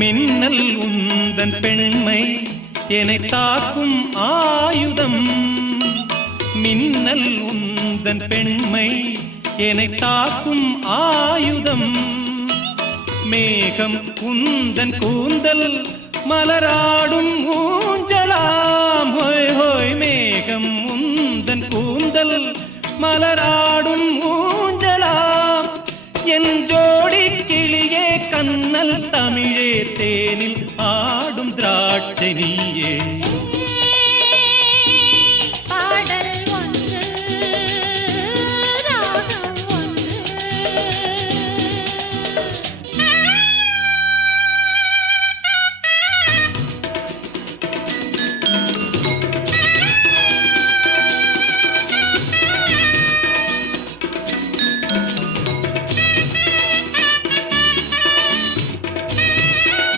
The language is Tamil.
மின்னல் உந்தன் பெண்மை என்னை தாக்கும் ஆயுதம். மின்னல் உந்தன் பெண்மை என்னை தாக்கும் ஆயுதம். மேகம் உந்தன் கூந்தல் மலராடும் ஊஞ்சலாம். ஹோய் ஹோய் மேகம் உந்தன் கூந்தல் மலராடும் ஊஞ்சலாம். என் ஜோடி கிளியே கண்ணல் தமிழே தேனில் ஆடும் திராட்சை நீயே.